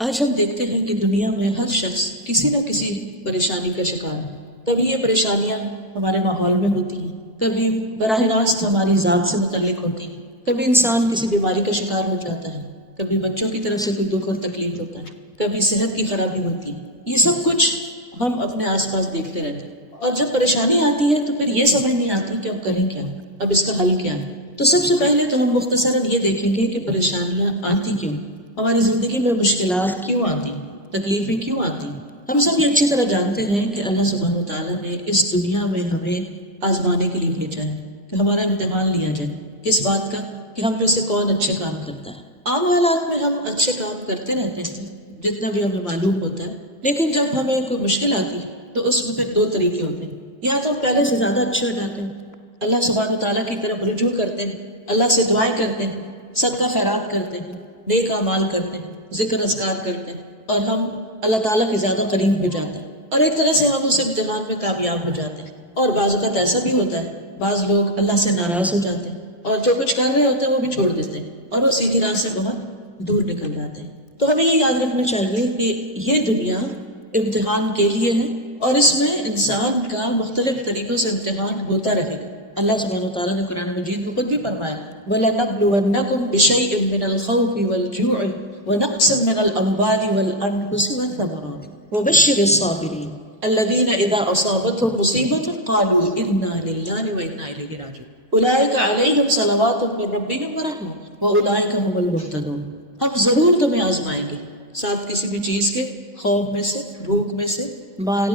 آج ہم دیکھتے ہیں کہ دنیا میں ہر شخص کسی نہ کسی پریشانی کا شکار ہے۔ کبھی یہ پریشانیاں ہمارے ماحول میں ہوتی ہیں، کبھی براہ راست ہماری ذات سے متعلق ہوتی ہیں، کبھی انسان کسی بیماری کا شکار ہو جاتا ہے، کبھی بچوں کی طرف سے کوئی دکھ اور تکلیف ہوتا ہے، کبھی صحت کی خرابی ہوتی ہے۔ یہ سب کچھ ہم اپنے آس پاس دیکھتے رہتے ہیں، اور جب پریشانی آتی ہے تو پھر یہ سمجھ نہیں آتی کہ اب کریں کیا، اب اس کا حل کیا ہے۔ تو سب سے پہلے تو ہم مختصراً یہ دیکھیں گے کہ پریشانیاں آتی کیوں، ہماری زندگی میں مشکلات کیوں آتی، تکلیفیں کیوں آتی۔ ہم سب یہ اچھی طرح جانتے ہیں کہ اللہ سبحانہ وتعالیٰ نے اس دنیا میں ہمیں آزمانے کے لیے بھیجا ہے، کہ ہمارا امتحان لیا جائے اس بات کا کہ ہم میں سے کون اچھے کام کرتا ہے۔ عام حالات میں ہم اچھے کام کرتے رہتے ہیں جتنا بھی ہمیں معلوم ہوتا ہے، لیکن جب ہمیں کوئی مشکل آتی ہے تو اس میں پھر دو طریقے ہوتے ہیں۔ یا تو ہم پہلے سے زیادہ اچھے ہو جاتے ہیں، اللہ سبحانہ وتعالیٰ کی طرف رجوع کرتے ہیں، اللہ سے دعائیں کرتے ہیں، صدقہ خیرات کرتے ہیں، نیک اعمال کرتے ہیں، ذکر اذکار کرتے ہیں، اور ہم اللہ تعالیٰ کے زیادہ قریب ہو جاتے ہیں، اور ایک طرح سے ہم اس امتحان میں کامیاب ہو جاتے ہیں۔ اور بعض اوقات ایسا بھی ہوتا ہے، بعض لوگ اللہ سے ناراض ہو جاتے ہیں اور جو کچھ کر رہے ہوتے ہیں وہ بھی چھوڑ دیتے ہیں اور وہ سیدھی راہ سے بہت دور نکل جاتے ہیں۔ تو ہمیں یہ یاد رکھنا چاہیے کہ یہ دنیا امتحان کے لیے ہے، اور اس میں انسان کا مختلف طریقوں سے امتحان ہوتا رہے گا۔ اللہ سبحانہ وتعالیٰ نے قرآن مجید میں خود بھی فرمایا وَلَنَبْلُوَنَّكُمْ بِشَيْءٍ مِّنَ الْخَوْفِ وَالْجُوعِ وَنَقْصٍ مِّنَ الْأَمْوَالِ وَالْأَنفُسِ وَالثَّمَرَاتِ وَبَشِّرِ الصَّابِرِينَ الَّذِينَ إِذَا أَصَابَتْهُم مُّصِيبَةٌ قَالُوا إِنَّا لِلَّهِ وَإِنَّا إِلَيْهِ رَاجِعُونَ أُولَٰئِكَ عَلَيْهِمْ صَلَوَاتٌ مِّن رَّبِّهِمْ وَرَحْمَةٌ وَأُولَٰئِكَ هُمُ الْمُهْتَدُونَ۔ ہم ضرور تمہیں آزمائیں گے، ساتھ کسی بھی چیز کے، خوف میں سے، بھوک میں سے، مال،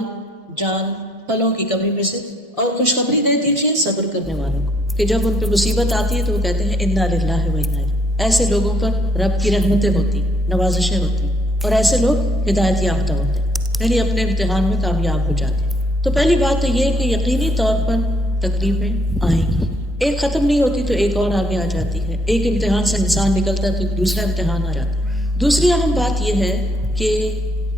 جان، پھلوں کی کمی میں سے، اور خوشخبری دے دیجیے صبر کرنے والوں کو کہ جب ان پہ مصیبت آتی ہے تو وہ کہتے ہیں انا للہ و انا الیہ۔ ایسے لوگوں پر رب کی رحمتیں ہوتی، نوازشیں ہوتی، اور ایسے لوگ ہدایت یافتہ ہوتے ہیں، یعنی اپنے امتحان میں کامیاب ہو جاتے ہیں۔ تو پہلی بات تو یہ کہ یقینی طور پر تکلیفیں آئیں گی، ایک ختم نہیں ہوتی تو ایک اور آگے آ جاتی ہے، ایک امتحان سے انسان نکلتا ہے تو ایک دوسرا امتحان آ جاتا ہے۔ دوسری اہم بات یہ ہے کہ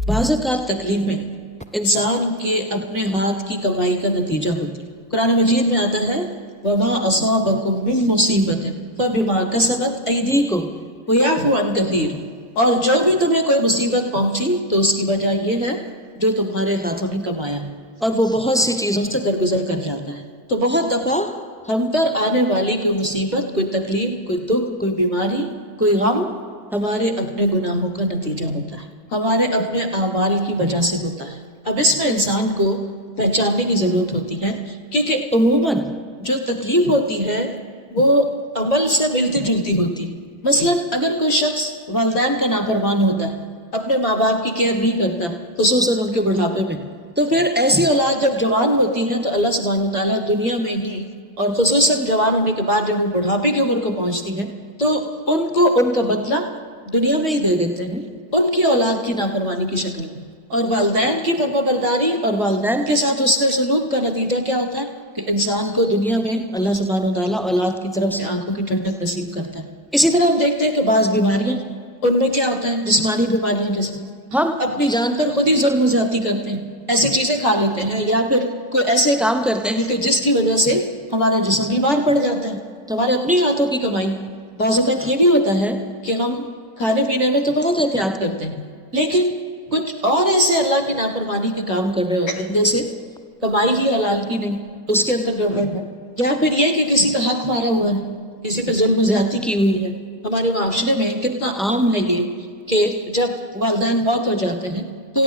بعض اوقات تکلیفیں انسان کے اپنے ہاتھ کی کمائی کا نتیجہ ہوتی ہے۔ قرآن مجید میں آتا ہے وَمَا أَصَابَكُم مِّن مُّصِيبَةٍ فَبِمَا كَسَبَتْ أَيْدِيكُمْ وَيَعْفُو عَن كَثِيرٍ، اور جو بھی تمہیں کوئی مصیبت پہنچی تو اس کی وجہ یہ ہے جو تمہارے ہاتھوں نے کمایا، اور وہ بہت سی چیزوں سے درگزر کر جاتا ہے۔ تو بہت دفعہ ہم پر آنے والی کوئی مصیبت، کوئی تکلیف، کوئی دکھ، کوئی بیماری، کوئی غم ہمارے اپنے گناہوں کا نتیجہ ہوتا ہے، ہمارے اپنے اعمال کی وجہ سے ہوتا ہے۔ اب اس میں انسان کو پہچاننے کی ضرورت ہوتی ہے، کیونکہ عموماً جو تکلیف ہوتی ہے وہ عمل سے ملتی جلتی ہوتی ہے۔ مثلا اگر کوئی شخص والدین کا نافرمان ہوتا ہے، اپنے ماں باپ کی کیئر نہیں کرتا، خصوصاً ان کے بڑھاپے میں، تو پھر ایسی اولاد جب جوان ہوتی ہے تو اللہ سبحانہ وتعالیٰ دنیا میں ہی، اور خصوصاً جوان ہونے کے بعد جب وہ بڑھاپے کی عمر کو پہنچتی ہے تو ان کو ان کا بدلہ دنیا میں ہی دے دیتے ہیں، ان کی اولاد کی نافرمانی کی شکل میں۔ اور والدین کی فرما برداری اور والدین کے ساتھ حسن سلوک کا نتیجہ کیا ہوتا ہے کہ انسان کو دنیا میں اللہ سبحانہ وتعالیٰ اولاد کی طرف سے آنکھوں کی ٹھنڈک نصیب کرتا ہے۔ اسی طرح ہم دیکھتے ہیں کہ بعض بیماریاں، ان میں کیا ہوتا ہے، جسمانی بیماریاں، جیسے ہم اپنی جان پر خود ہی ظلم و زیادتی کرتے ہیں، ایسی چیزیں کھا لیتے ہیں یا پھر کوئی ایسے کام کرتے ہیں کہ جس کی وجہ سے ہمارا جسم بیمار پڑ جاتا ہے، تو ہمارے اپنے ہاتھوں کی کمائی۔ بعض اوقات یہ بھی ہوتا ہے کہ ہم کھانے پینے میں تو بہت احتیاط کرتے ہیں، لیکن کچھ اور ایسے اللہ کی نافرمانی کے کام کر رہے ہوتے ہیں، جیسے کمائی ہی حلال کی نہیں، اس کے اندر گڑبڑ ہے، یا پھر یہ کہ کسی کا حق مارا ہوا ہے، کسی پہ ظلم و زیادتی کی ہوئی ہے۔ ہمارے معاشرے میں کتنا عام ہے یہ کہ جب والدین موت ہو جاتے ہیں تو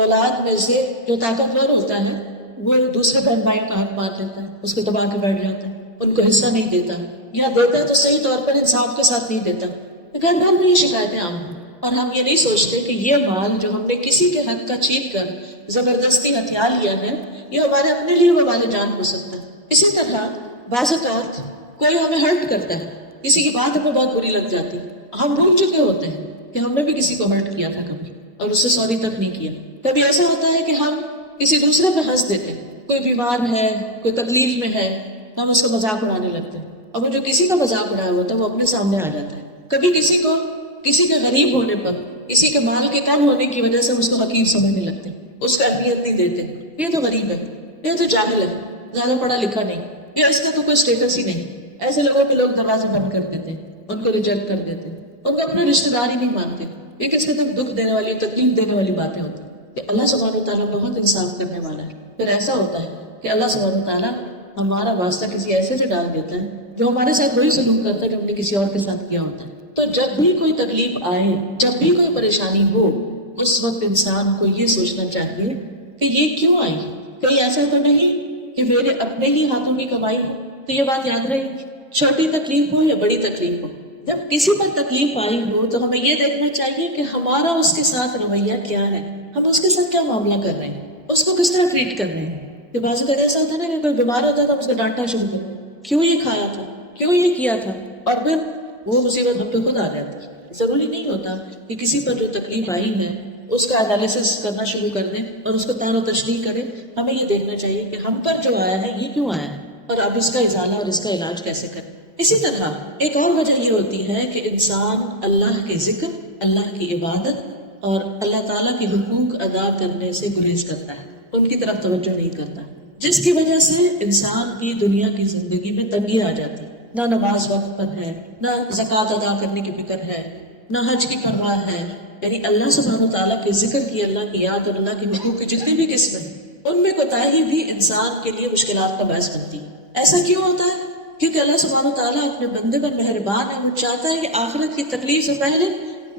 اولاد میں سے جو طاقتور ہوتا ہے وہ دوسرے بہن بھائیوں کا حق مار لیتا ہے، اس کو دبا کے بیٹھ جاتا ہے، ان کو حصہ نہیں دیتا، یا دیتا ہے تو صحیح طور پر انصاف کے ساتھ نہیں دیتا۔ گھر بھر میں یہ شکایتیں عام ہیں، اور ہم یہ نہیں سوچتے کہ یہ مال جو ہم نے کسی کے حق کا چھین کر زبردستی ہتھیار لیا ہے، یہ ہمارے اپنے لیے وبال جان ہو سکتا ہے۔ اسی طرح بعض اوقات کوئی ہمیں ہرٹ کرتا ہے، کسی کی بات ہمیں بہت بری لگ جاتی، ہم بھول چکے ہوتے ہیں کہ ہم نے بھی کسی کو ہرٹ کیا تھا کبھی اور اس سے سوری تک نہیں کیا۔ کبھی ایسا ہوتا ہے کہ ہم کسی دوسرے پہ ہنس دیتے ہیں، کوئی بیمار ہے، کوئی تکلیف میں ہے، ہم اس کا مذاق اڑانے لگتے ہیں، اور وہ جو کسی کا مذاق اڑایا ہوتا ہے وہ اپنے سامنے آ جاتا ہے۔ کبھی کسی کو کسی کے غریب ہونے پر، کسی کے مال کے کم ہونے کی وجہ سے اس کو حقیر سمجھنے لگتے ہیں، اس کا اہمیت نہیں دیتے، یہ تو غریب ہے، یہ تو جاہل ہے، زیادہ پڑھا لکھا نہیں، یہ اس کا تو کوئی اسٹیٹس ہی نہیں۔ ایسے لوگوں کے لوگ دروازے بند کر دیتے ہیں، ان کو ریجیکٹ کر دیتے ہیں، ان کو اپنے رشتہ دار ہی نہیں مانتے، یہ کس قدر دکھ دینے والی تکلیف دینے والی باتیں ہوتی ہیں کہ اللہ سبحانہ و تعالیٰ بہت انصاف کرنے والا ہے. پھر ایسا ہوتا ہے کہ اللہ سبحانہ و تعالیٰ ہمارا واسطہ کسی ایسے سے ڈال دیتا ہے جو ہمارے ساتھ وہی سلوک کرتا ہے جو ہم نے کسی اور کے ساتھ کیا ہوتا ہے. تو جب بھی کوئی تکلیف آئے، جب بھی کوئی پریشانی ہو، اس وقت انسان کو یہ سوچنا چاہیے کہ یہ کیوں آئی. کہیں ایسا تو نہیں کہ میرے اپنے ہی ہاتھوں کی کمائی ہو. تو یہ بات یاد رہے، چھوٹی تکلیف ہو یا بڑی تکلیف ہو، جب کسی پر تکلیف آئی ہو تو ہمیں یہ دیکھنا چاہیے کہ ہمارا اس کے ساتھ رویہ کیا ہے، ہم اس کے ساتھ کیا معاملہ کر رہے ہیں، اس کو کس طرح ٹریٹ کر رہے ہیں. کہ بعض اوقات ایسا ہوتا ہے نا کہ کوئی بیمار ہوتا ہے تو ہم اس کو ڈانٹنا شروع کریں، کیوں یہ کھایا تھا، کیوں یہ کیا تھا، اور پھر وہ مصیبت ہم پہ خود آ جاتی ہے. ضروری نہیں ہوتا کہ کسی پر جو تکلیف آئی ہے اس کا انالیسس کرنا شروع کر دیں اور اس کو تار و تشریح کریں. ہمیں یہ دیکھنا چاہیے کہ ہم پر جو آیا ہے یہ کیوں آیا ہے اور اب اس کا ازالہ اور اس کا علاج کیسے کریں. اسی طرح ایک اور وجہ یہ ہوتی ہے کہ انسان اللہ کے ذکر، اللہ کی عبادت اور اللہ تعالیٰ کے حقوق ادا کرنے سے گریز کرتا ہے، ان کی طرف توجہ نہیں کرتا، جس کی وجہ سے انسان کی دنیا کی زندگی میں تنگی آ جاتی. نہ نماز وقت پر ہے، نہ زکوٰۃ ادا کرنے کی فکر ہے، نہ حج کی پرواہ ہے. یعنی اللہ سبحانہ تعالیٰ کے ذکر کی، اللہ کی یاد اور اللہ کے حقوق کی جتنی بھی قسمیں ہیں ان میں کوتاہی بھی انسان کے لیے مشکلات کا باعث بنتی. ایسا کیوں ہوتا ہے؟ کیونکہ اللہ سبحانہ تعالیٰ اپنے بندے پر مہربان ہے. وہ چاہتا ہے کہ آخرت کی تکلیف سے پہلے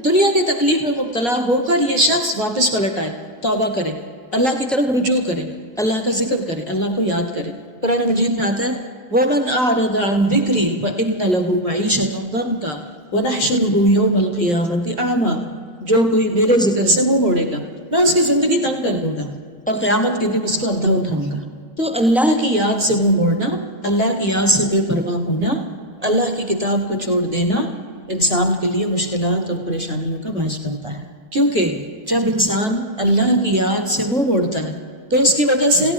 دنیا کی تکلیف میں مبتلا ہو کر یہ شخص واپس پلٹ آئے، توبہ کرے، اللہ کی طرف رجوع کرے، اللہ کا ذکر کرے، اللہ کو یاد کرے. قرآن مجید میں آتا ہے وَمَنْ أَعْرَضَ عَنْ ذِكْرِي فَإِنَّ لَهُ مَعِيشَةً ضَنْكًا وَنَحْشُرُهُ يَوْمَ الْقِيَامَةِ أَعْمَىٰ. جو کوئی میرے ذکر سے منہ موڑے گا میں اس کی زندگی تنگ کر دوں گا اور قیامت کے دن اس کو اندھا اٹھاؤں گا. تو اللہ کی یاد سے منہ موڑنا، اللہ کی یاد سے بے پرواہ ہونا، اللہ کی کتاب کو چھوڑ دینا انسان کے لیے مشکلات اور پریشانیوں کا باعث بنتا ہے. کیونکہ جب انسان اللہ کی یاد سے منہ موڑتا ہے تو اس کی وجہ سے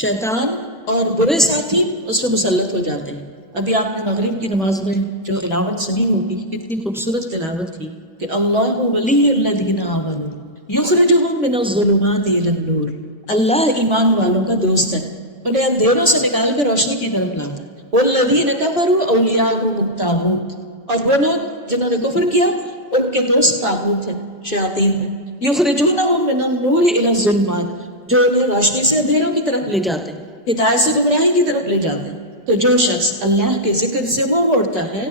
شیطان اور برے ساتھی اس پہ مسلط ہو جاتے ہیں. ابھی آپ نے مغرب کی نماز میں جو تلاوت سنی ہوگی، کتنی خوبصورت تلاوت تھی کہ اللہ ولی الذین آمنوا یخرجہم من الظلمات الی النور. اللہ ایمان والوں کا دوست ہے، انہیں اندھیروں سے نکال کر روشنی کی طرف لاتا ہے. والذین کفروا اولیاءہم الطاغوت. اور وہ لوگ جنہوں نے کفر کیا ان کے دوست طاغوت ہیں، شیاطین ہیں. یخرجونہم من النور الی الظلمات، جو انہیں روشنی سے اندھیروں کی طرف لے جاتے ہیں، ہدایت سے گمراہی کی طرف لے جاتے ہیں. تو جو شخص اللہ کے ذکر سے منہ موڑتا ہے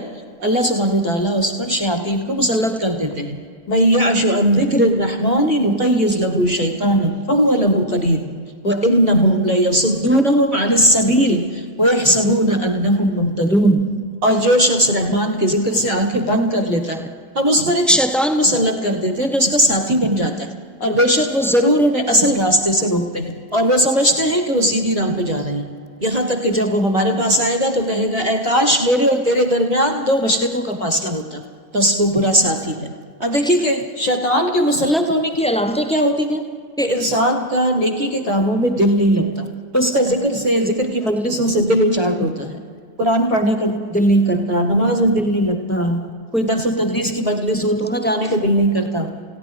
اللہ سبحانہ وتعالیٰ اس پر شیاطین کو مسلط کر دیتے ہیں. مَن یعش عن ذکر الرحمن نقیض له شیطانا فهو له قرین وانہم لیصدونہم عن السبیل ویحسبون انہم مہتدون. اور جو شخص رحمان کے ذکر سے آنکھیں بند کر لیتا ہے ہم اس پر ایک شیطان مسلط کر دیتے ہیں جو اس کا ساتھی بن جاتا ہے، اور بے شک وہ ضرور انہیں اصل راستے سے روکتے ہیں اور وہ سمجھتے ہیں کہ وہ سیدھی راہ پہ جا رہے ہیں. یہاں تک کہ جب وہ ہمارے پاس آئے گا تو کہے گا اے کاش میرے اور تیرے درمیان 2 مشرقوں کا فاصلہ ہوتا. بس وہ برا ساتھی ہے. اب دیکھیے کہ شیطان کے مسلط ہونے کی علامتیں کیا ہوتی ہیں کہ انسان کا نیکی کے کاموں میں دل نہیں لگتا، اس کا ذکر کی مجلسوں سے دل اچاٹ ہوتا ہے، قرآن پڑھنے کا دل نہیں کرتا، نماز میں دل نہیں لگتا، کوئی درس و تدریس کی مجلس ہو تو نہ جانے کا دل نہیں کرتا.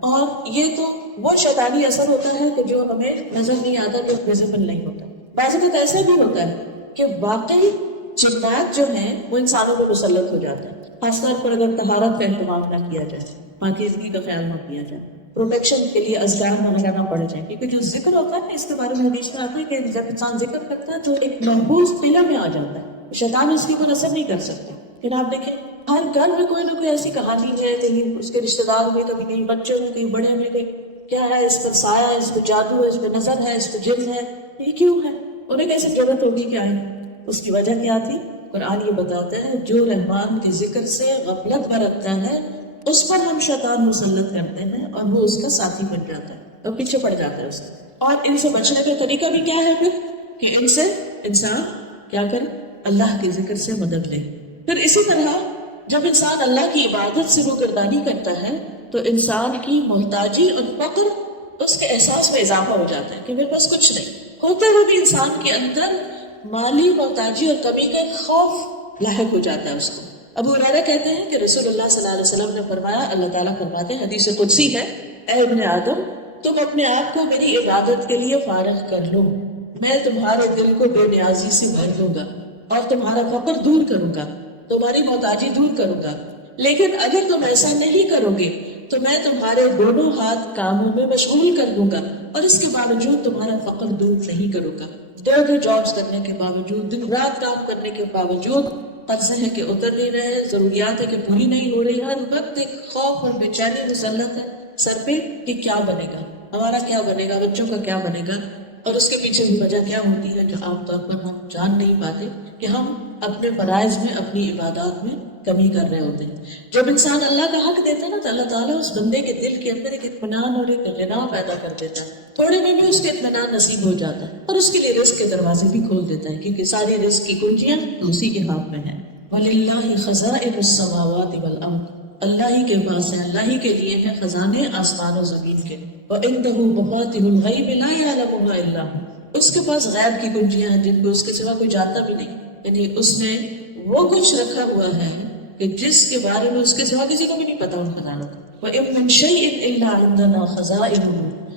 اور یہ تو وہ شیطانی اثر ہوتا ہے کہ جو ہمیں نظر نہیں آتا، جو ویزیبل نہیں ہوتا. بعض اوقات ایسا بھی ہوتا ہے کہ واقعی جنات جو ہیں وہ انسانوں پہ مسلط ہو جاتے ہیں، خاص طور پر اگر طہارت کا اہتمام نہ کیا جائے، پاکیزگی کا خیال نہ کیا جائے، پروٹیکشن کے لیے اذکار وغیرہ نہ پڑے جائیں. کیونکہ جو ذکر ہوتا ہے اس کے بارے میں حدیث میں آتا ہے کہ جب انسان ذکر کرتا ہے تو ایک محفوظ قلعہ میں آ جاتا ہے، شیطان اس کی کوئی اثر نہیں کر سکتا. پھر آپ دیکھیں ہر گھر میں کوئی نہ کوئی ایسی کہانی ہے، کہیں اس کے رشتے دار میں، کبھی کہیں بچوں میں، کہیں بڑے میں، کہیں کیا ہے اس پر سایہ ہے، اس پہ جادو ہے، اس پہ نظر ہے، اس پہ جن ہے. یہ کیوں ہے؟ انہیں کیسے ضرورت ہوگی کہ آئے؟ اس کی وجہ کیا تھی؟ قرآن یہ بتاتا ہے جو رحمان کے ذکر سے غفلت برتتا ہے اس پر ہم شیطان مسلط کرتے ہیں اور وہ اس کا ساتھی بن جاتا ہے اور پیچھے پڑ جاتا ہے اس کا. اور ان سے بچنے کا طریقہ بھی کیا ہے پھر کہ ان سے انسان کیا کرے؟ اللہ کے ذکر سے مدد لے. پھر اسی طرح جب انسان اللہ کی عبادت سے روگردانی کرتا ہے تو انسان کی محتاجی اور فقر اس کے احساس میں اضافہ ہو جاتا ہے کہ میرے پاس کچھ نہیں ہوتے ہوئے بھی انسان کے اندر مالی محتاجی اور کمی کا خوف لاحق ہو جاتا ہے اس کو. ابو ہریرہ کہتے ہیں کہ رسول اللہ صلی اللہ علیہ وسلم نے فرمایا، اللہ تعالیٰ فرماتے ہیں، حدیث قدسی ہے، اے ابن آدم تم اپنے آپ کو میری عبادت کے لیے فارغ کر لو، میں تمہارے دل کو بے نیازی سے بھر دوں گا اور تمہارا فقر دور کروں گا، تمہاری محتاجی دور کروں گا. لیکن اگر تم ایسا نہیں کرو گے تو میں تمہارے دونوں ہاتھ کاموں میں مشغول کر دوں گا اور اس کے باوجود تمہارا فقر دور نہیں کروں گا. دو جابس کرنے کے باوجود، دن رات کام کرنے کے باوجود، قرضے ہے کہ اتر نہیں رہے، ضروریات ہے کہ پوری نہیں ہو رہی، ہر وقت ایک خوف اور بے چینی مسلط ہے سر پہ کہ کیا بنے گا، ہمارا کیا بنے گا، بچوں کا کیا بنے گا. اور اس کے پیچھے بھی وجہ کیا ہوتی ہے جو عام طور پر ہم جان نہیں پاتے کہ ہم اپنے فرائض میں، اپنی عبادات میں کمی کر رہے ہوتے ہیں. جب انسان اللہ کا حق دیتا ہے نا تو اللہ تعالیٰ اس بندے کے دل کے اندر ایک اطمینان اور ایک غنا پیدا کر دیتا ہے. تھوڑے میں بھی اس کے اطمینان نصیب ہو جاتا ہے اور اس کے لیے رزق کے دروازے بھی کھول دیتا ہے، کیونکہ ساری رزق کی کنجیاں اسی کے ہاتھ میں ہیں. وَلِلَّهِ خَزَائِنُ السَّمَاوَاتِ وَالْأَرْضِ، اللہ ہی کے پاس ہے، اللہ ہی کے لیے ہیں خزانے آسمان و زمین کے. وَعِندَهُ مَفَاتِحُ الْغَيْبِ لَا يَعْلَمُهَا إِلَّا هُوَ، اس کے پاس غیب کی کنجیاں ہیں جن کو اس کے سوا کوئی جانتا بھی نہیں. یعنی اس نے وہ کچھ رکھا ہوا ہے کہ جس کے بارے میں اس کے سوا کسی کو بھی نہیں پتا ان خزانوں کا. وَإِن مِّن شَيْءٍ إِلَّا عِندَنَا خَزَائِنُهُ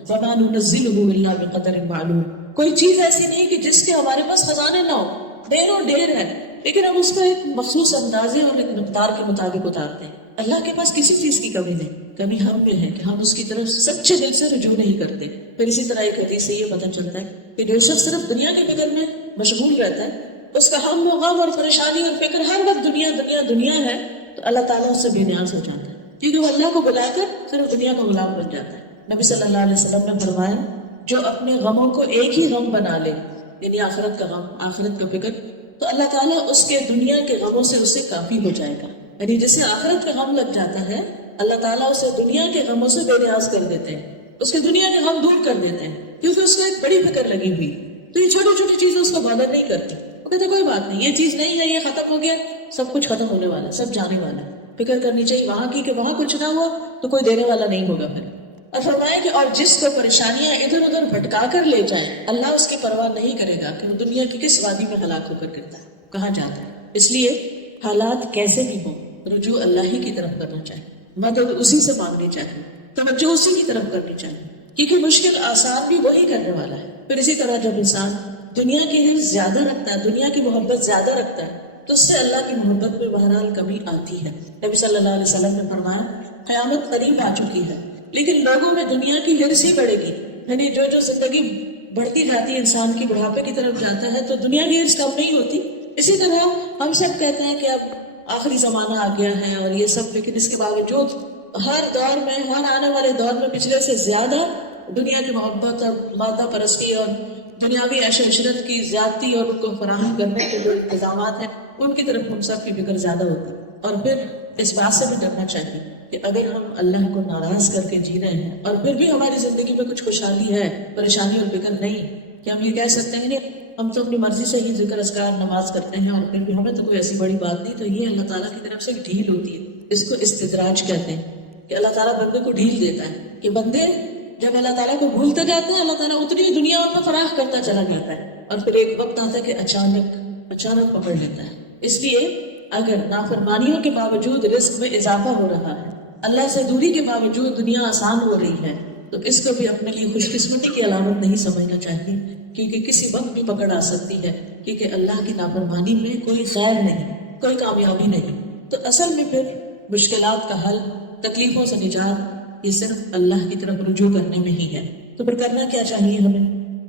وَمَا نُنَزِّلُهُ إِلَّا بِقَدَرٍ مَّعْلُومٍ، کوئی چیز ایسی نہیں کہ جس کے ہمارے پاس خزانے نہ ہو، ڈھیر و ڈھیر ہے، لیکن ہم اس کو ایک مخصوص اندازے اور ایک مقدار کے مطابق اتارتے ہیں. اللہ کے پاس کسی چیز کی کمی نہیں، کمی ہم میں ہے کہ ہم اس کی طرف سچے دل سے رجوع نہیں کرتے. پھر اسی طرح ایک حدیث سے یہ پتہ چلتا ہے کہ جو شخص صرف دنیا کے فکر میں مشغول رہتا ہے، اس کا ہم و غم اور پریشانی اور فکر ہر وقت دنیا دنیا دنیا ہے، تو اللہ تعالیٰ اس سے بے نیاز ہو جاتا ہے، کیونکہ وہ اللہ کو بلا کر صرف دنیا کا غلام بن جاتا ہے. نبی صلی اللہ علیہ وسلم نے فرمایا جو اپنے غموں کو ایک ہی غم بنا لے، یعنی آخرت کا غم، آخرت کا فکر، تو اللہ تعالیٰ اس کے دنیا کے غموں سے اسے کافی ہو جائے گا. یعنی جسے آخرت کا غم لگ جاتا ہے اللہ تعالیٰ اسے دنیا کے غموں سے بے نیاز کر دیتے ہیں، اس کے دنیا کے غم دور کر دیتے ہیں، کیونکہ اس کو ایک بڑی فکر لگی ہوئی. تو یہ چھوٹی چھوٹی چیزیں اس کو بادر نہیں کرتی. وہ کہتے کوئی بات نہیں، یہ چیز نہیں ہے، یہ ختم ہو گیا، سب کچھ ختم ہونے والا ہے، سب جانے والا ہے. فکر کرنی چاہیے وہاں کی کہ وہاں کچھ نہ ہوا تو کوئی دینے والا نہیں ہوگا پھر. اور فرمایا کہ اور جس کو پریشانیاں ادھر ادھر بھٹکا کر لے جائیں، اللہ اس کی پرواہ نہیں کرے گا کہ وہ دنیا کی کس وادی میں ہلاک ہو کر گرتا ہے، کہاں جاتا ہے. اس لیے حالات کیسے بھی ہوں، رجوع اللہ ہی کی طرف کرنا چاہیے، مدد اسی سے مانگنی چاہیے، توجہ اسی کی طرف کرنی چاہیے، کیونکہ مشکل آسان بھی وہی کرنے والا ہے. پھر اسی طرح جب انسان دنیا کی حرص زیادہ رکھتا ہے، دنیا کی محبت زیادہ رکھتا ہے، تو اس سے اللہ کی محبت میں بہرحال کمی آتی ہے. نبی صلی اللہ علیہ وسلم نے فرمایا قیامت قریب آ چکی ہے لیکن لوگوں میں دنیا کی حرص ہی بڑھے گی. یعنی جو زندگی بڑھتی جاتی ہے، انسان کی بڑھاپے کی طرف جاتا ہے تو دنیا کی حرص کم نہیں ہوتی. اسی طرح ہم سب کہتے ہیں کہ اب آخری زمانہ آ گیا ہے اور یہ سب، لیکن اس کے باوجود ہر دور میں، ہر آنے والے دور میں پچھلے سے زیادہ دنیا کی محبت اور مادہ پرستی اور دنیاوی عیش و عشرت کی زیادتی اور ان کو فراہم کرنے کے جو انتظامات ہیں ان کی طرف ہم سب کی فکر زیادہ ہوتی ہے. اور پھر اس بات سے بھی ڈرنا چاہیے کہ اگر ہم اللہ کو ناراض کر کے جی رہے ہیں اور پھر بھی ہماری زندگی میں کچھ خوشحالی ہے، پریشانی اور فکر نہیں، کہ ہم یہ کہہ سکتے ہیں کہ ہم تو اپنی مرضی سے ہی ذکر اذکار نماز کرتے ہیں اور پھر بھی ہمیں تو کوئی ایسی بڑی بات نہیں، تو یہ اللہ تعالیٰ کی طرف سے ایک ڈھیل ہوتی ہے. اس کو استدراج کہتے ہیں کہ اللہ تعالیٰ بندے کو ڈھیل دیتا ہے کہ بندے جب اللہ تعالیٰ کو بھولتے جاتے ہیں اللہ تعالیٰ اتنی ہی دنیا ان میں فراخ کرتا چلا جاتا ہے اور پھر ایک وقت آتا ہے کہ اچانک پکڑ لیتا ہے. اس لیے اگر نافرمانیوں کے باوجود رزق میں اضافہ ہو رہا ہے، اللہ سے دوری کے باوجود دنیا آسان ہو رہی ہے، تو اس کو بھی اپنے لیے خوش قسمتی کی علامت نہیں سمجھنا چاہیے، کیونکہ کسی وقت بھی پکڑ آ سکتی ہے، کیونکہ اللہ کی نافرمانی میں کوئی خیر نہیں، کوئی کامیابی نہیں. تو اصل میں پھر مشکلات کا حل، تکلیفوں سے نجات، یہ صرف اللہ کی طرف رجوع کرنے میں ہی ہے. تو پھر کرنا کیا چاہیے ہمیں؟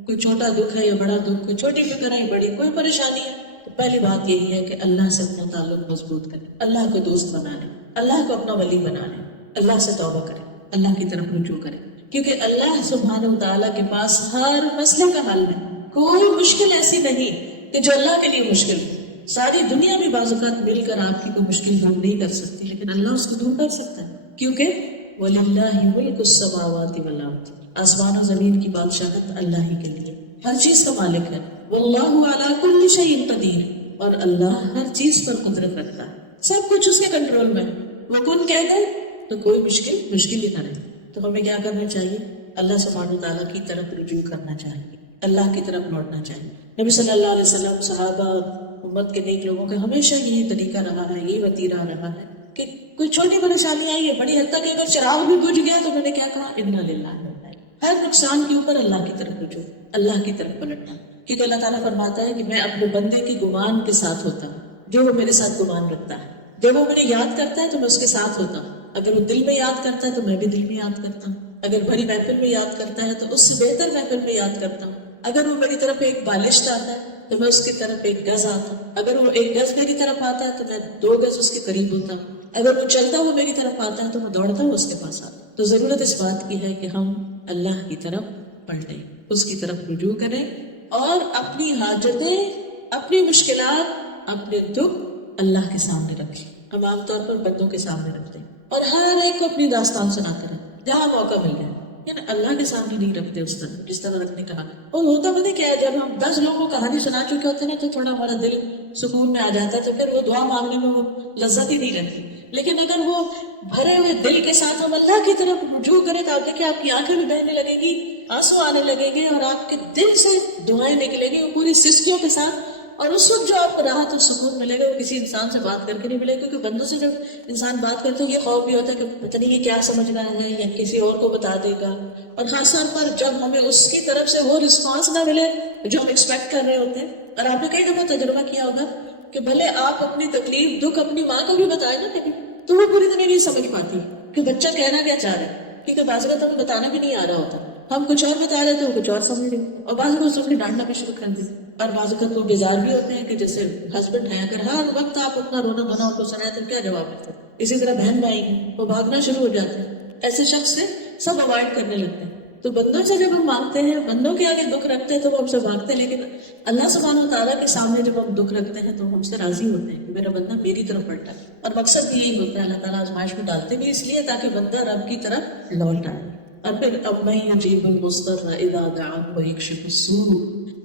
کوئی چھوٹا دکھ ہے یا بڑا دکھ، کوئی چھوٹی فکر ہے یا بڑی، کوئی پریشانی ہے، تو پہلی بات یہی ہے کہ اللہ سے اپنا تعلق مضبوط کرے، اللہ کو دوست بنا لے، اللہ کو اپنا ولی بنا لے، اللہ سے توبہ کرے، اللہ کی طرف رجوع کرے، کیونکہ اللہ سبحانہ و تعالیٰ کے پاس ہر مسئلے کا حل ہے. کوئی مشکل ایسی نہیں کہ جو اللہ کے لیے مشکل ہے. ساری دنیا بھی بعض اوقات مل کر آپ کی کوئی مشکل دور نہیں کر سکتی، لیکن اللہ اس کو دور کر سکتا ہے، کیونکہ وَلِلَّهِ مُلْكُ السَّمَاوَاتِ وَالْأَرْضِ، آسمان و زمین کی بادشاہت اللہ ہی کے لیے، ہر چیز کا مالک ہے. وَاللَّهُ عَلَى كُلِّ شَيْءٍ قَدِيرٌ، اور اللہ ہر چیز پر قدرت رکھتا ہے، سب کچھ اس کے کنٹرول میں. وہ کن کہہ دے تو کوئی مشکل ہی نہ رہے. تو ہمیں کیا کرنا چاہیے؟ اللہ سبحانہ تعالیٰ کی طرف رجوع کرنا چاہیے، اللہ کی طرف لوٹنا چاہیے. نبی صلی اللہ علیہ وسلم، صحابہ، امت کے نیک لوگوں کا ہمیشہ یہی طریقہ رہا ہے، یہ وتیرہ رہا ہے کہ کوئی چھوٹی پریشانی آئی ہے، بڑی حد تک اگر چراغ بھی بجھ گیا تو میں نے کیا کہا، انا للہ، ہر نقصان کے اوپر اللہ کی طرف رجوع، اللہ کی طرف پلٹنا. کیونکہ اللہ تعالیٰ فرماتا ہے کہ میں اپنے بندے کی گمان کے ساتھ ہوتا ہوں جو وہ میرے ساتھ گمان رکھتا ہے، جب وہ مجھے یاد کرتا ہے تو میں اس کے ساتھ ہوتا ہوں. اگر وہ دل میں یاد کرتا ہے تو میں بھی دل میں یاد کرتا ہوں. اگر بڑی محفل میں یاد کرتا ہے تو اس سے بہتر محفل میں یاد کرتا ہوں. اگر وہ میری طرف ایک بالشت آتا ہے تو میں اس کی طرف ایک گز آتا ہوں. اگر وہ ایک گز میری طرف آتا ہے تو میں 2 گز اس کے قریب ہوتا ہوں. اگر وہ چلتا ہوا میری طرف آتا ہے تو میں دوڑتا ہوں اس کے پاس آتا ہوں. تو ضرورت اس بات کی ہے کہ ہم اللہ کی طرف پڑھیں، اس کی طرف رجوع کریں اور اپنی حاجتیں، اپنی مشکلات، اپنے دکھ اللہ کے سامنے رکھیں. ہم عام طور پر بندوں کے سامنے رکھتے ہیں اور ہر ایک کو اپنی داستان سناتے رہتے جہاں موقع مل گیا، یعنی اللہ کے سامنے نہیں رکھتے اس طرح جس طرح رکھنے کا. اور ہوتا پتہ کیا ہے، جب ہم 10 لوگوں کو کہانی سنا چکے ہوتے ہیں نا تو تھوڑا ہمارا دل سکون میں آ جاتا ہے، تو پھر وہ دعا مانگنے میں وہ لذت ہی نہیں رہتی. لیکن اگر وہ بھرے ہوئے دل کے ساتھ ہم اللہ کی طرف رجوع کریں تو آپ دیکھیں آپ کی آنکھیں بھی بہنے لگے گی، آنسو آنے لگیں گے اور آپ کے دل سے دعائیں نکلیں گی وہ پوری سسکیوں کے ساتھ. اور اس وقت جو آپ کو راحت اور سکون ملے گا وہ کسی انسان سے بات کر کے نہیں ملے گا، کیونکہ بندوں سے جب انسان بات کرتا ہے یہ خوف بھی ہوتا ہے کہ پتہ نہیں یہ کیا سمجھ رہا ہے یا کسی اور کو بتا دے گا. اور خاص طور پر جب ہمیں اس کی طرف سے وہ رسپانس نہ ملے جو ہم ایکسپیکٹ کر رہے ہوتے ہیں. اور آپ نے کئی دفعہ تجربہ کیا ہوگا کہ بھلے آپ اپنی تکلیف دکھ اپنی ماں کو بھی بتائیں نا کبھی تو وہ پوری طرح نہیں سمجھ پاتی کہ بچہ کہنا کیا چاہ رہا ہے، کیونکہ بعض اوقات ہمیں بتانا بھی نہیں آ رہا ہوتا. ہم کچھ اور بتا رہے تھے وہ کچھ اور سمجھ رہے اور بعض اوقات اس کو ڈانٹنا بھی شروع کر دیتے. اور بعض اوقات وہ بیزار بھی ہوتے ہیں کہ جیسے ہسبینڈ ہیں اگر ہر وقت آپ اپنا رونا بنا کو سنائے تو کیا جواب دیتے. اسی طرح بہن بھائی وہ بھاگنا شروع ہو جاتے ہیں، ایسے شخص سے سب اوائڈ کرنے لگتے ہیں. تو بندوں سے جب ہم مانگتے ہیں، بندوں کے آگے دکھ رکھتے ہیں تو وہ ہم سے مانگتے ہیں، لیکن اللہ سبحانہ و تعالیٰ کے سامنے جب ہم دکھ رکھتے ہیں تو ہم سے راضی ہوتے ہیں کہ میرا بندہ میری طرف پلٹا ہے. اور مقصد بھی یہی ہوتا ہے، اللہ تعالیٰ آزمائش میں ڈالتے بھی اس لیے تاکہ بندہ رب کی طرف لوٹ آئے. اور پھر اب میں یجیب المضطر اذا دعاہ ویکشف السوء،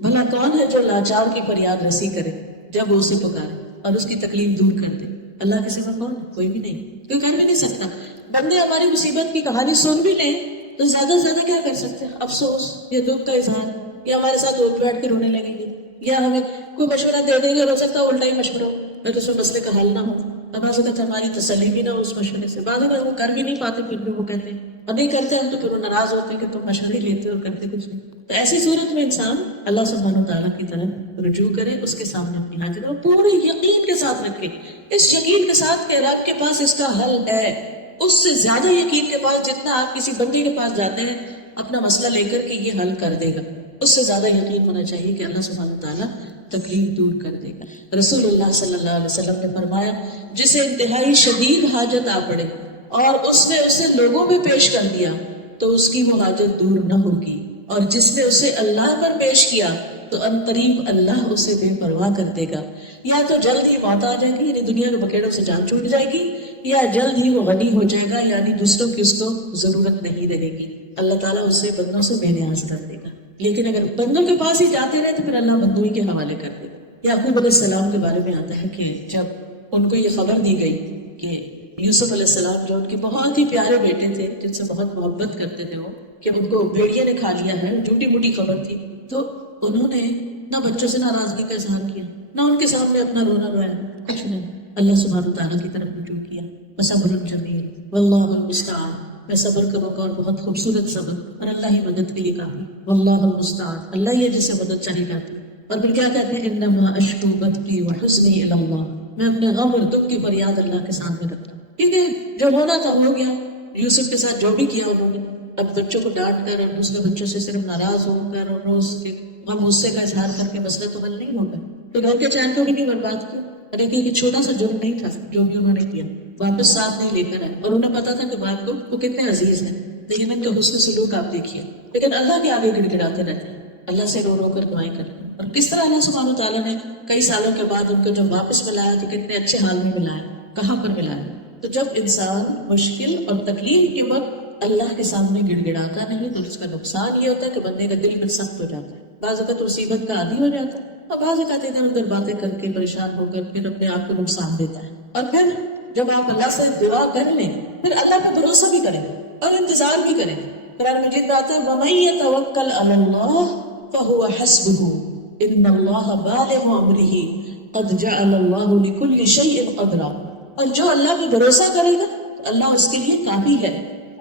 بھلا کون ہے جو لاچار کی فریاد رسی کرے جب وہ اسے پکارے اور اس کی تکلیف دور کر دے. اللہ کے سوا کون؟ کوئی بھی نہیں، کوئی کر بھی نہیں سکتا. بندے ہماری مصیبت کی کہانی سن بھی لیں تو زیادہ سے زیادہ کیا کر سکتے ہیں؟ افسوس یا دکھ کا اظہار، یا ہمارے ساتھ اٹھ بیٹھ کے رونے لگیں گے، یا ہمیں کوئی مشورہ دے دیں گے، ہو سکتا ہے الٹا ہی مشورہ ہو پھر اس میں مسئلے کا حل نہ ہو. اور بعض اوقات ہماری تسلی بھی نہ ہو اس مشورے سے. بعض اوقات وہ کر بھی نہیں پاتے پھر بھی وہ کہتے ہیں، اور نہیں کرتے ہیں تو پھر وہ ناراض ہوتے ہیں کہ تم مشورے لیتے اور کرتے کچھ نہیں. تو ایسی صورت میں انسان اللہ سبحانہ تعالیٰ کی طرف رجوع کرے، اس کے سامنے اپنی حاجت اور پورے یقین کے ساتھ رکھے، اس یقین کے ساتھ کہ رب کے پاس اس کا حل ہے. اس سے زیادہ یقین کے پاس جتنا آپ کسی بندے کے پاس جاتے ہیں اپنا مسئلہ لے کر کے یہ حل کر دے گا، اس سے زیادہ یقین ہونا چاہیے کہ اللہ سبحانہ تعالیٰ تکلیف دور کر دے گا. رسول اللہ صلی اللہ علیہ وسلم نے فرمایا جسے انتہائی شدید حاجت آ پڑے اور اس نے اسے لوگوں میں پیش کر دیا تو اس کی وہ حاجت دور نہ ہوگی، اور جس نے اسے اللہ پر پیش کیا تو ان قریب اللہ اسے بے پرواہ کر دے گا. یا تو جلد ہی موت آ جائے گی یعنی دنیا کے بکیڑوں سے جان چھوٹ جائے گی، یا جلد ہی وہ غنی ہو جائے گا یعنی دوسروں کی اس کو ضرورت نہیں رہے گی. اللہ تعالیٰ اسے بندوں سے بے نیاز کر دے گا. لیکن اگر بندوں کے پاس ہی جاتے رہے تو پھر اللہ بندوں ہی کے حوالے کر دے گا. یعقوب علیہ السلام کے بارے میں آتا ہے کہ جب ان کو یہ خبر دی گئی کہ یوسف علیہ السلام جو ان کے بہت ہی پیارے بیٹے تھے جن سے بہت محبت کرتے تھے وہ، کہ ان کو بھیڑیے نے کھا لیا ہے، جھوٹی موٹی خبر تھی، تو انہوں نے نہ بچوں سے ناراضگی کا اظہار کیا، نہ ان کے سامنے اپنا رونا رویا، کچھ نہیں. اللہ سبحانہ تعالیٰ کی طرف رجوع کیا. وصبر جمیل واللہ المستعان، میں صبر کروں گا اور بہت خوبصورت صبر، اور اللہ ہی مدد کے لیے کافی. واللہ المستعان، اللہ ہی ہے جسے مدد چاہیے جاتی. اور پھر کیا کہتے ہیں انما اشکو بدی وحزنی الی اللہ، میں اپنے غم اور دکھ کی فریاد اللہ کے سامنے رکھتا ہوں. کیونکہ جو ہونا تھا ہو گیا. یوسف کے ساتھ جو بھی کیا انہوں نے، اب بچوں کو ڈانٹ کر اور دوسرے بچوں سے صرف ناراض ہو کر اور روز غم غصے کا اظہار کر کے مسئلہ تو حل نہیں ہوگا. تو گھر کے چین کو بھی نہیں برباد کیا، اور ایک چھوٹا سا جرم نہیں تھا جو بھی انہوں نے کیا، واپس ساتھ نہیں لے کر آئے. اور انہیں پتا تھا کہ باپ کو وہ کتنے عزیز ہیں، لیکن ان کے حسن سلوک آپ دیکھیے. لیکن اللہ کے آگے گڑ گڑاتے رہتے ہیں، اللہ سے رو رو کر دعائیں کرتے ہیں. اور کس طرح اللہ سبحانہ تعالیٰ نے کئی سالوں کے بعد ان کو جب واپس ملایا تو کتنے اچھے حال میں ملایا، کہاں پر ملایا. تو جب انسان مشکل اور تکلیف کے وقت اللہ کے سامنے گڑ گڑاتا نہیں تو اس کا نقصان یہ ہوتا ہے کہ بندے کا دل میں سخت ہو جاتا ہے، بعض اوقات مصیبت کا عادی ہو جاتا ہے، اور بعض اوقات ادھر ادھر باتیں کر کے پریشان ہو کر پھر اپنے آپ کو نقصان دیتا ہے. اور پھر جب آپ اللہ سے دعا کر لیں پھر اللہ پہ بھروسہ بھی کریں اور انتظار بھی کریں. قرآن مجید میں آتا ہے وَمَن يَتَوَكَّلْ عَلَى اللَّهِ فَهُوَ حَسْبُهُ إِنَّ اللَّهَ بَالِغُ أَمْرِهِ قَدْ جَعَلَ اللَّهُ لِكُلِّ شَيْءٍ قَدْرًا. اور جو اللہ پہ بھروسہ کرے گا تو اللہ اس کے لیے کافی ہے.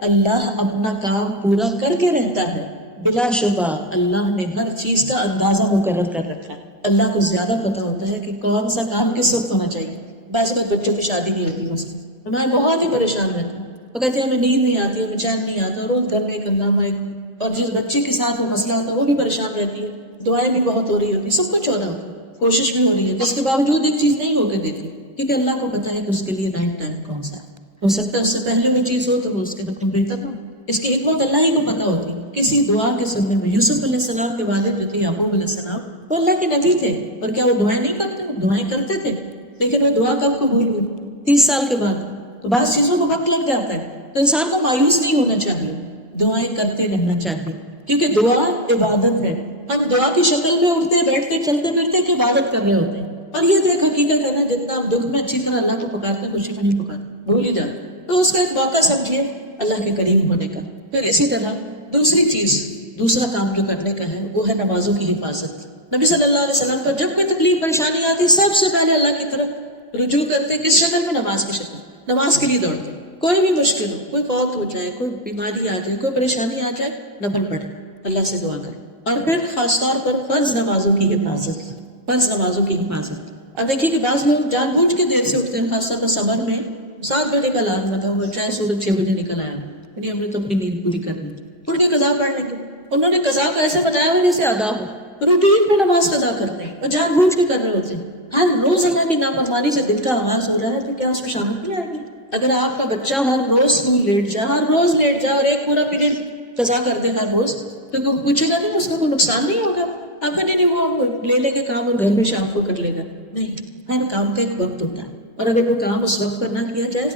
اللہ اپنا کام پورا کر کے رہتا ہے، بلا شبہ اللہ نے ہر چیز کا اندازہ مقرر کر رکھا ہے. اللہ کو زیادہ پتہ ہوتا ہے کہ کون سا کام کس وقت ہونا چاہیے. بعض وقت بچوں کی شادی نہیں ہوتی، مثلا میں بہت ہی پریشان رہتا ہوں، وہ کہتے ہیں ہمیں نیند نہیں آتی، ہمیں چین نہیں آتا، روز گھر میں ایک ہنگامہ ایک، اور جس بچے کے ساتھ وہ مسئلہ ہوتا ہے وہ بھی پریشان رہتی ہے، دعائیں بھی بہت ہو رہی ہوتی، سب کچھ ہو رہا ہوتا ہے، کوشش بھی ہو رہی ہے، جس کے باوجود ایک چیز نہیں ہو کے دیتی، کیونکہ اللہ کو پتا ہے کہ اس کے لیے رائٹ ٹائم کون سا ہے۔ ہو سکتا ہے اس سے پہلے وہ چیز ہو تو وہ اس کے حکم بہتر ہو، اس کی حکمت اللہ ہی کو پتا ہوتی ہے۔ کسی دعا کے سننے میں یوسف علیہ السلام کے والد جو تھے یعقوب علیہ السلام، وہ اللہ کے نبی تھے، اور کیا وہ دعائیں نہیں کرتے؟ دعائیں کرتے تھے، لیکن وہ دعا کب قبول ہوئی؟ 30 سال کے بعد۔ تو بعض چیزوں کو وقت لگ جاتا ہے، تو انسان کو مایوس نہیں ہونا چاہیے، دعائیں کرتے رہنا چاہیے، کیونکہ دعا عبادت ہے۔ ہم دعا کی شکل میں اٹھتے بیٹھتے چلتے پھرتے کہ عبادت کر رہے ہوتے ہیں، اور یہ تو ایک حقیقت ہے نا، جتنا ہم دکھ میں اچھی طرح اللہ کو پکارتے ہیں، خوشی میں نہیں پکارتے، بھول ہی جاتے، تو اس کا ایک موقع سمجھیے اللہ کے قریب ہونے کا۔ پھر اسی طرح دوسری چیز، دوسرا کام جو کرنے کا ہے وہ ہے نمازوں کی حفاظت۔ نبی صلی اللہ علیہ وسلم پر جب کوئی تکلیف پریشانی آتی سب سے پہلے اللہ کی طرف رجوع کرتے، کس شکل میں؟ نماز کی شکل، نماز کے لیے دوڑتے۔ کوئی بھی مشکل ہو، کوئی فوت ہو جائے، کوئی بیماری آ جائے، کوئی پریشانی آ جائے، نفل پڑھے، اللہ سے دعا کرے۔ اور پھر خاص طور پر فرض نمازوں کی حفاظت، فرض نمازوں کی حفاظت۔ اب دیکھیے کہ بعض لوگ جان بوجھ کے دیر سے اٹھتے ہیں، خاص طور پر صبر میں 7 بجے کا الارم لگا ہوا، چاہے سورج 6 بجے نکل آیا، یعنی ہم نے تو اپنی نیند پوری کرنی، اٹھ کے قضا پڑھنے کی۔ انہوں نے قضا کو ایسے بتایا ہوا جیسے ادا ہو، روٹین میں نماز قضا کرتے ہیں اور جان بوجھ کے کر رہے ہوتے ہیں۔ ہر روز اللہ کی نافرمانی سے دل کا آغاز ہو رہا ہے تو کیا اس میں شامل نہیں آئے گی؟ اگر آپ کا بچہ ہر روز اسکول لیٹ جائے، ہر روز لیٹ جائے اور ایک پورا پیریڈ قضا کر دے ہر روز، تو کوئی پوچھے گا نہیں، اس کا کوئی نقصان نہیں ہوگا؟ آپ نہیں وہ لے لے کے کام اور گھر میں شام کو کر لے گا، نہیں، ہر کام کا ایک وقت ہوتا ہے، اور اگر وہ کام اس وقت پر نہ کیا جائے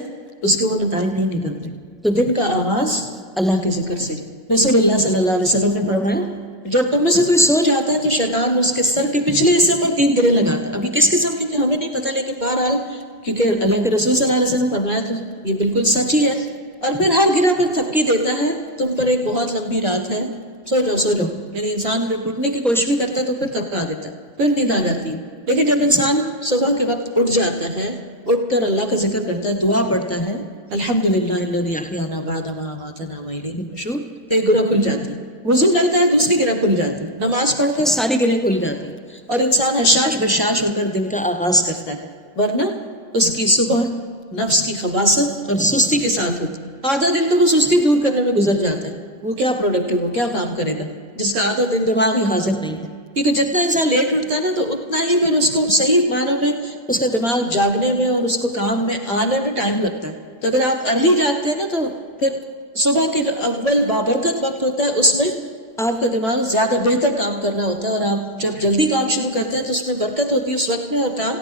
اس کے وہ نتائج نہیں نکلتے۔ تو دن کا آغاز اللہ کے ذکر سے۔ رسول اللہ صلی اللہ علیہ وسلم نے فرمایا جب تم میں سے کوئی سو جاتا ہے تو شیطان اس کے سر کے پچھلے حصے پر 3 گرے لگاتا۔ ابھی کس قسم کے تھے ہمیں نہیں پتا، لیکن بہرحال کیونکہ اللہ کے رسول صلی اللہ علیہ وسلم نے فرمایا تو یہ بالکل سچ ہی ہے۔ اور پھر ہر گرہ پر تھپکی دیتا ہے، تم پر ایک بہت لمبی رات ہے، سو جاؤ سو جاؤ، یعنی انسان جب اٹھنے کی کوشش بھی کرتا ہے تو پھر تھپکا دیتا ہے، پھر نیند آ جاتی ہے۔ لیکن جب انسان صبح کے وقت اٹھ جاتا ہے، اٹھ کر اللہ کا ذکر کرتا ہے، دعا پڑھتا ہے، الحمدللہ الذی احیانا بعد ما اماتنا والیہ النشور، ایک گرہ کھل جاتی ہے۔ وضو کرتا ہے دوسری گرہ کھل جاتی ہے، نماز پڑھتا ہے ساری گرہیں کھل جاتی ہیں، اور انسان حشاش بشاش ہو کر دن کا آغاز کرتا ہے، ورنہ اس کی صبح نفس کی خباثت اور سستی کے ساتھ ہوتی ہے۔ آدھا دن تو وہ سستی دور کرنے میں گزر جاتا ہے، وہ کیا پروڈکٹیو، وہ کیا کام کرے گا جس کا آدھا دن دماغ ہی حاضر نہیں ہے۔ کیونکہ جتنا انسان لیٹ اٹھتا ہے نا تو اتنا ہی پھر اس کو صحیح معنوں میں اس کا دماغ جاگنے میں اور اس کو کام میں آنے میں ٹائم لگتا ہے۔ تو اگر آپ ارلی جاگتے ہیں نا تو پھر صبح کے اول بابرکت وقت ہوتا ہے، اس میں آپ کا دماغ زیادہ بہتر کام کرنا ہوتا ہے، اور آپ جب جلدی کام شروع کرتے ہیں تو اس میں برکت ہوتی ہے اس وقت میں، اور کام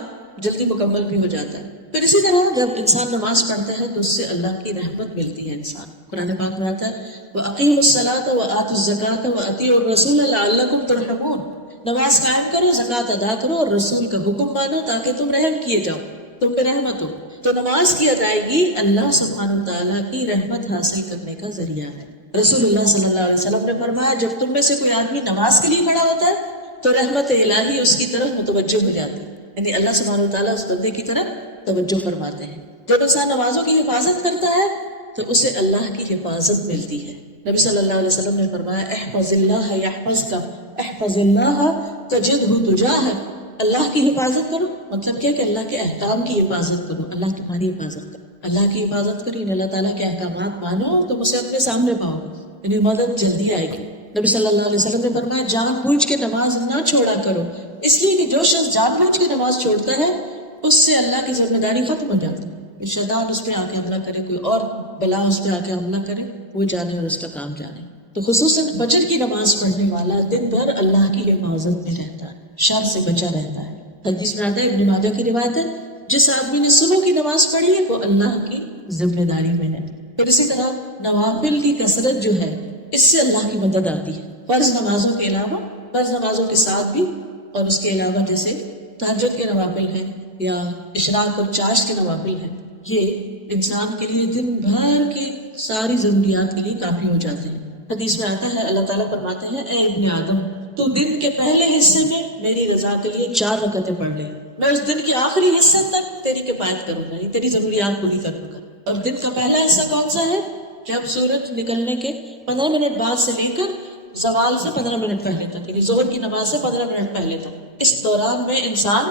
جلدی مکمل بھی ہو جاتا ہے۔ پھر اسی طرح جب انسان نماز پڑھتا ہے تو اس سے اللہ کی رحمت ملتی ہے انسان۔ قرآن پاک میں آتا ہے وَأَقِيمُوا الصَّلَاةَ وَآتُوا الزَّكَاةَ وَأَطِيعُوا الرَّسُولَ لَعَلَّكُمْ تُرْحَمُونَ، نماز قائم کرو، زکوٰۃ ادا کرو اور رسول کا حکم مانو تاکہ تم رحم کیے جاؤ، تم پہ رحمت ہو۔ تو نماز کی ادائیگی اللہ سبحانہ وتعالیٰ کی رحمت حاصل کرنے کا ذریعہ ہے۔ رسول اللہ صلی اللہ علیہ وسلم نے فرمایا جب تم میں سے کوئی آدمی نماز کے لیے کھڑا ہوتا ہے تو رحمت الہی اس کی طرف متوجہ ہو جاتی ہے، یعنی اللہ سبحانہ وتعالیٰ اس بندے کی طرف توجہ فرماتے ہیں۔ جب انسان نمازوں کی حفاظت کرتا ہے تو اسے اللہ کی حفاظت ملتی ہے۔ نبی صلی اللہ علیہ وسلم نے فرمایا احفظ اللہ یحفظک، احفظ اللہ تجدہ تجاہک، اللہ کی حفاظت کرو، مطلب کیا کہ اللہ کے احکام کی حفاظت کرو، اللہ تمہاری حفاظت کرو، اللہ کی حفاظت کرو، یعنی اللہ تعالیٰ کے احکامات مانو تو اسے اپنے سامنے پاؤ، یعنی مدد جلدی آئے گی۔ نبی صلی اللہ علیہ وسلم نے فرمایا جان بوجھ کے نماز نہ چھوڑا کرو، اس لیے کہ جو شخص جان بوجھ کے نماز چھوڑتا ہے اس سے اللہ کی ذمہ داری ختم ہو جاتی ہے۔ شیطان اس پہ آ کے حملہ کرے، کوئی اور بلا اس پہ آ کے حملہ کرے، وہ جانے اور اس کا کام جانے۔ تو خصوصاً فجر کی نماز پڑھنے والا دن بھر اللہ کی حفاظت میں رہتا ہے، شر سے بچا رہتا ہے۔ حدیث میں آتا ہے، ابن ماجہ کی روایت ہے، جس آدمی نے صبح کی نماز پڑھی ہے وہ اللہ کی ذمہ داری میں ہے۔ پھر اسی طرح نوافل کی کثرت جو ہے اس سے اللہ کی مدد آتی ہے، فرض نمازوں کے علاوہ، فرض نمازوں کے ساتھ بھی، اور اس کے علاوہ جیسے تہجد کے نوافل ہیں یا اشراق اور چاشت کے نوافل ہیں، یہ انسان کے لیے دن بھر کی ساری ضروریات کے لیے کافی ہو جاتے ہیں۔ حدیث میں آتا ہے اللہ تعالیٰ فرماتے ہیں اے ابن آدم تو دن کے پہلے حصے میں میری رضا کے لیے 4 رکعتیں پڑھ لے، میں اس دن کے آخری حصے تک تیری کفایت کروں گا، تیری ضروریات پوری کروں گا۔ اور دن کا پہلا حصہ کون سا ہے؟ جب سورج نکلنے کے 15 منٹ بعد سے لے کر زوال سے 15 منٹ پہلے تک، یعنی ظہر کی نماز سے 15 منٹ پہلے تک، اس دوران میں انسان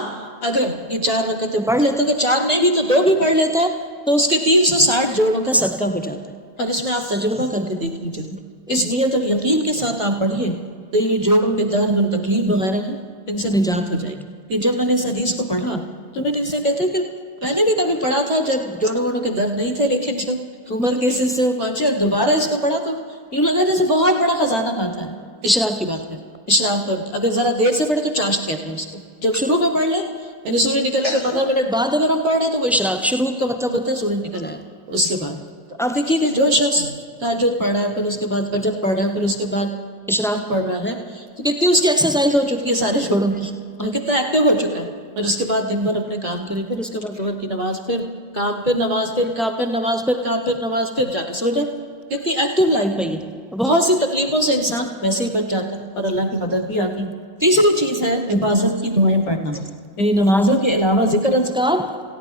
اگر یہ 4 رکعتیں پڑھ لیتا ہے، 4 نہیں بھی تو 2 بھی پڑھ لیتا ہے تو اس کے 360 جوڑوں کا صدقہ ہو جاتا ہے. اور اس میں آپ تجربہ کر کے دیکھ لیجیے. اس نیت اور یقین کے ساتھ آپ پڑھیے تو یہ جوڑوں کے درد اور تکلیف وغیرہ ہیں ان سے نجات ہو جائے گی. کہ جب میں نے اس حدیث کو پڑھا تو میں نے اسے کہتے کہ میں نے بھی کبھی پڑھا تھا جب جوڑوں ووڑوں کے درد نہیں تھے، لیکن جب عمر کے سلسلے میں پہنچے اور دوبارہ اس کو پڑھا تو یوں لگا جیسے بہت بڑا خزانہ آتا ہے. اشراق کی بات کریں، اشراق پر اگر ذرا دیر سے پڑھے تو چاشت کہتے ہیں اس کو. جب شروع میں پڑھ لیں یعنی سورج نکلنے کے 15 منٹ بعد اگر ہم پڑھ رہے ہیں تو وہ اشراق، شروع کا مطلب ہوتا ہے سورج نکل آئے اس کے بعد. تو آپ دیکھیے کہ جو شخص تہجد پڑھ رہا ہے، پھر اس کے بعد فجر پڑھ رہا ہے، پھر اس کے بعد اشراق پڑھ رہا ہے، تو کتنی اس کی ایکسرسائز ہو چکی ہے سارے چھوڑوں کی، اور کتنا ایکٹیو ہو چکا ہے. اور اس کے بعد دن بھر اپنے کام کے لیے، پھر اس کے بعد ظہر کی نماز، پھر کام، پھر نماز، پھر کام، پھر نماز، پھر کام، پھر نماز، پھر جا کے سو جائے. کتنی ایکٹیو لائف ہے یہ. بہت سی تکلیفوں سے انسان ویسے ہی بچ جاتا ہے اور اللہ کی مدد بھی آتی ہے. تیسری چیز ہے حفاظت کی دعائیں پڑھنا. یعنی نمازوں کے علاوہ ذکر اذکار،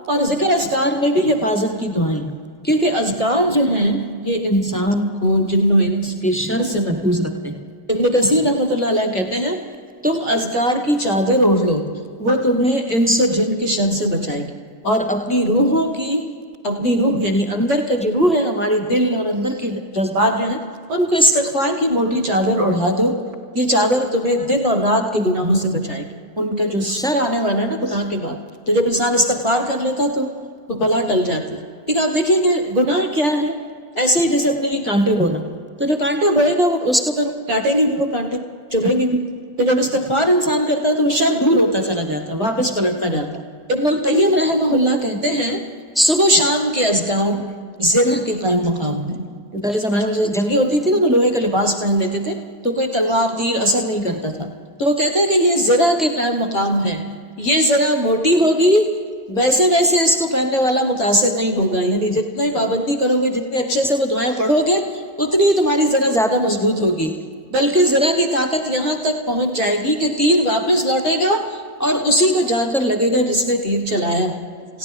اور ذکر اذکار میں بھی حفاظت کی دعائیں، کیونکہ اذکار جو ہیں یہ انسان کو جن و انس کے شر سے محفوظ رکھتے ہیں. ابن کثیر رحمۃ اللہ علیہ کہتے ہیں تم اذکار کی چادر اوڑھ لو، وہ تمہیں انس و جن کے شر سے بچائے گی، اور اپنی روح یعنی اندر کا جو روح ہے، ہمارے دل اور اندر کے جذبات جو ہیں ان کو استغفار کی موٹی چادر اوڑھا دو. یہ چادر تمہیں دن اور رات کے گناہوں سے بچائے گی. ان کا جو شر آنے والا ہے نا گناہ کے بعد، تو جب انسان استغفار کر لیتا تو وہ بلا ٹل جاتی ہے. ٹھیک ہے، آپ دیکھیں کہ گناہ کیا ہے، ایسے ہی جیسے اپنے لیے کانٹے بونا، تو جو کانٹا بوئے گا وہ اس کو کاٹے گے بھی، وہ کانٹے چبھیں گے بھی. تو جب استغفار انسان کرتا ہے تو وہ شر دور ہوتا چلا جاتا ہے، واپس پلٹتا جاتا ہے. ابن القیم رحمہ اللہ کہتے ہیں صبح و شام کے اذکار زرہ کے قائم مقام ہے. پہلے زمانے میں جو جنگی ہوتی تھی نا تو لوہے کا لباس پہن لیتے تھے تو کوئی تلوار تیر اثر نہیں کرتا تھا. تو وہ کہتے ہیں کہ یہ زرہ کے قائم مقام ہے. یہ زرہ موٹی ہوگی ویسے ویسے اس کو پہننے والا متاثر نہیں ہوگا. یعنی جتنا ہی پابندی کرو گے، جتنے اچھے سے وہ دعائیں پڑھو گے، اتنی ہی تمہاری زرہ زیادہ مضبوط ہوگی. بلکہ زرہ کی طاقت یہاں تک پہنچ جائے گی کہ تیر واپس لوٹے گا اور اسی کو جا کر لگے گا جس نے تیر چلایا.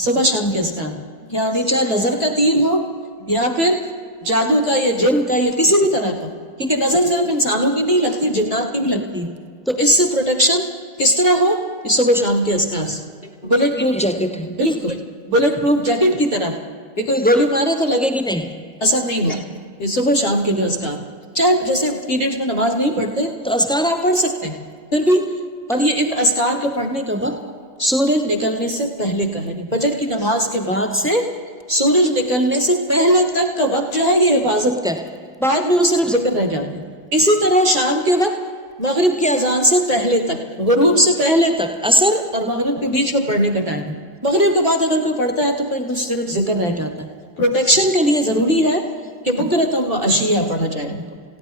صبح شام کے اذکار، یعنی چاہے نظر کا تیر ہو یا پھر جادو کا یا جن کا یا کسی بھی طرح کا، کیونکہ نظر صرف انسانوں کی نہیں لگتی، جنات کی بھی لگتی ہے. تو اس سے پروٹیکشن کس طرح ہو؟ اس صبح شام کے اذکار سے. بلٹ پروف جیکٹ ہے، بالکل بلٹ پروف جیکٹ کی طرح، کہ کوئی گولی مارے تو لگے گی نہیں، اثر نہیں ہوا. یہ صبح شام کے لیے اذکار. چاہے جیسے پیریڈز میں نماز نہیں پڑھتے تو اذکار آپ پڑھ سکتے ہیں پھر بھی. اور یہ ان اذکار کے پڑھنے کا وقت سورج نکلنے سے پہلے کا ہے، یعنی فجر کی نماز کے بعد سے سورج نکلنے سے پہلے تک کا وقت جو ہے یہ حفاظت کا ہے. بعد میں وہ صرف ذکر رہ جاتے ہیں. اسی طرح شام کے وقت مغرب کی اذان سے پہلے تک، غروب سے پہلے تک، عصر اور مغرب کے بیچ میں پڑھنے کا ٹائم. مغرب کے بعد اگر کوئی پڑھتا ہے تو پھر صرف ذکر رہ جاتا ہے. پروٹیکشن کے لیے ضروری ہے کہ بکرتم و عشیہ پڑھا جائے.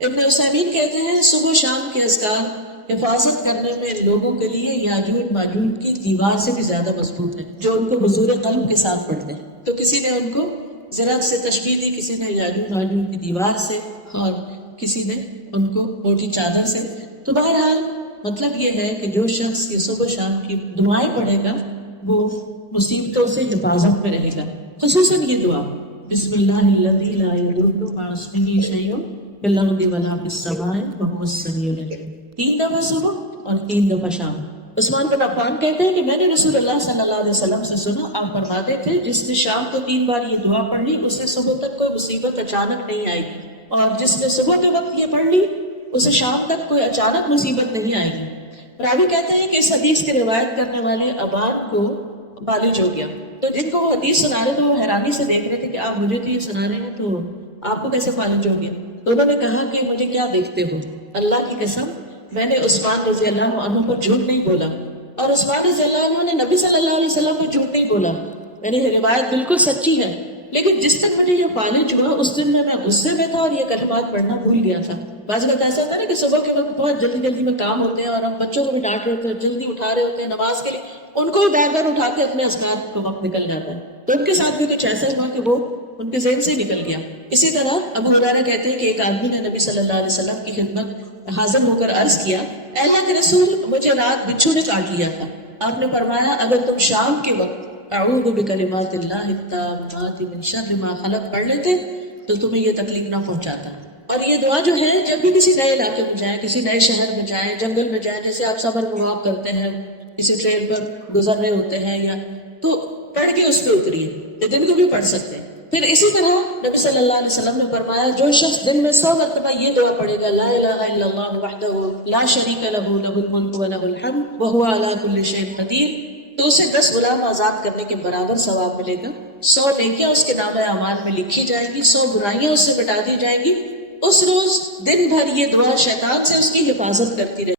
ابن عثیمین کہتے ہیں صبح شام کے اذکار حفاظت کرنے میں لوگوں کے لیے یاجوج ماجوج کی دیوار سے بھی زیادہ مضبوط ہے، جو ان کو حضور قلب کے ساتھ پڑھتے ہیں. تو کسی نے ان کو زراعت سے تشبیہ دی، کسی نے یاجوج ماجوج کی دیوار سے، اور کسی نے ان کو موٹی چادر سے. تو بہرحال مطلب یہ ہے کہ جو شخص یہ صبح شام کی دعائیں پڑھے گا وہ مصیبتوں سے حفاظت میں رہے گا. خصوصاً یہ دعا بسم اللہ الذی لا یضر مع اسمہ شیء فی الارض ولا فی السماء وهو السمیع العلیم. 3 دفعہ صبح اور 3 دفعہ شام. عثمان بن عفان کہتے ہیں کہ میں نے رسول اللہ صلی اللہ علیہ وسلم سے سنا، آپ فرماتے تھے جس نے شام کو 3 بار یہ دعا پڑھ لی اسے صبح تک کوئی مصیبت اچانک نہیں آئے گی، اور جس نے صبح کے وقت یہ پڑھ لی اسے شام تک کوئی اچانک مصیبت نہیں آئے گی. راوی کہتے ہیں کہ اس حدیث کی روایت کرنے والے ابان کو فالج ہو گیا. تو جن کو وہ حدیث سنا رہے تھے وہ حیرانی سے دیکھ رہے تھے کہ آپ مجھے تو یہ سنا رہے ہیں تو آپ کو کیسے فالج ہو گیا. تو انہوں نے کہا کہ مجھے کیا دیکھتے ہو، اللہ کی قسم میں نے عثمان رضی اللہ عنہ پر جھوٹ نہیں بولا، اور عثمان رضی اللہ عنہ نے نبی صلی اللہ علیہ وسلم پر جھوٹ نہیں بولا. یعنی روایت بالکل سچی ہے. لیکن جس تک مجھے یہ فالج ہوا اس دن میں غصے میں تھا اور یہ کلمات پڑھنا بھول گیا تھا. بعض وقت ایسا ہوتا ہے نا کہ صبح کے وقت بہت جلدی جلدی میں کام ہوتے ہیں اور ہم بچوں کو بھی ڈانٹ رہے ہوتے ہیں، جلدی اٹھا رہے ہوتے ہیں نماز کے لیے، ان کو بھی بار بار اٹھا کے اپنے اذکار کا وقت نکل جاتا ہے. تو ان کے ساتھ بھی کچھ ایسا ہوا کہ وہ ان کے ذہن سے نکل گیا. اسی طرح ابو ہریرہ کہتے ہیں کہ ایک آدمی نے نبی صلی اللہ علیہ وسلم کی خدمت حاضر ہو کر عرض کیا، اے اللہ کے رسول مجھے رات بچھو نے کاٹ لیا تھا. آپ نے فرمایا اگر تم شام کے وقت اعوذ بکلمات اللہ التامات من شر ما خلق پڑھ لیتے تو تمہیں یہ تکلیف نہ پہنچاتا. اور یہ دعا جو ہے جب بھی کسی نئے علاقے میں جائیں، کسی نئے شہر میں جائیں، جنگل میں جائیں، جیسے آپ سفر میں واک کرتے ہیں، کسی ٹرین پر گزر رہے ہوتے ہیں یا تو پڑھ کے اس پہ اتریے. یہ دن کو بھی پڑھ سکتے ہیں. پھر اسی طرح نبی صلی اللہ علیہ وسلم نے فرمایا جو شخص دن میں 100 مرتبہ یہ دعا پڑھے گا لا الہ الا اللہ وحدہ لا شریک لہ لہ الملک و لہ الحمد وہو علی کل شیء قدیر، تو اسے 10 غلام آزاد کرنے کے برابر ثواب ملے گا. 100 نیکیاں اس کے نامہ اعمال میں لکھی جائیں گی، 100 برائیاں اس سے مٹا دی جائیں گی. اس روز دن بھر یہ دعا شیطان سے اس کی حفاظت کرتی رہے.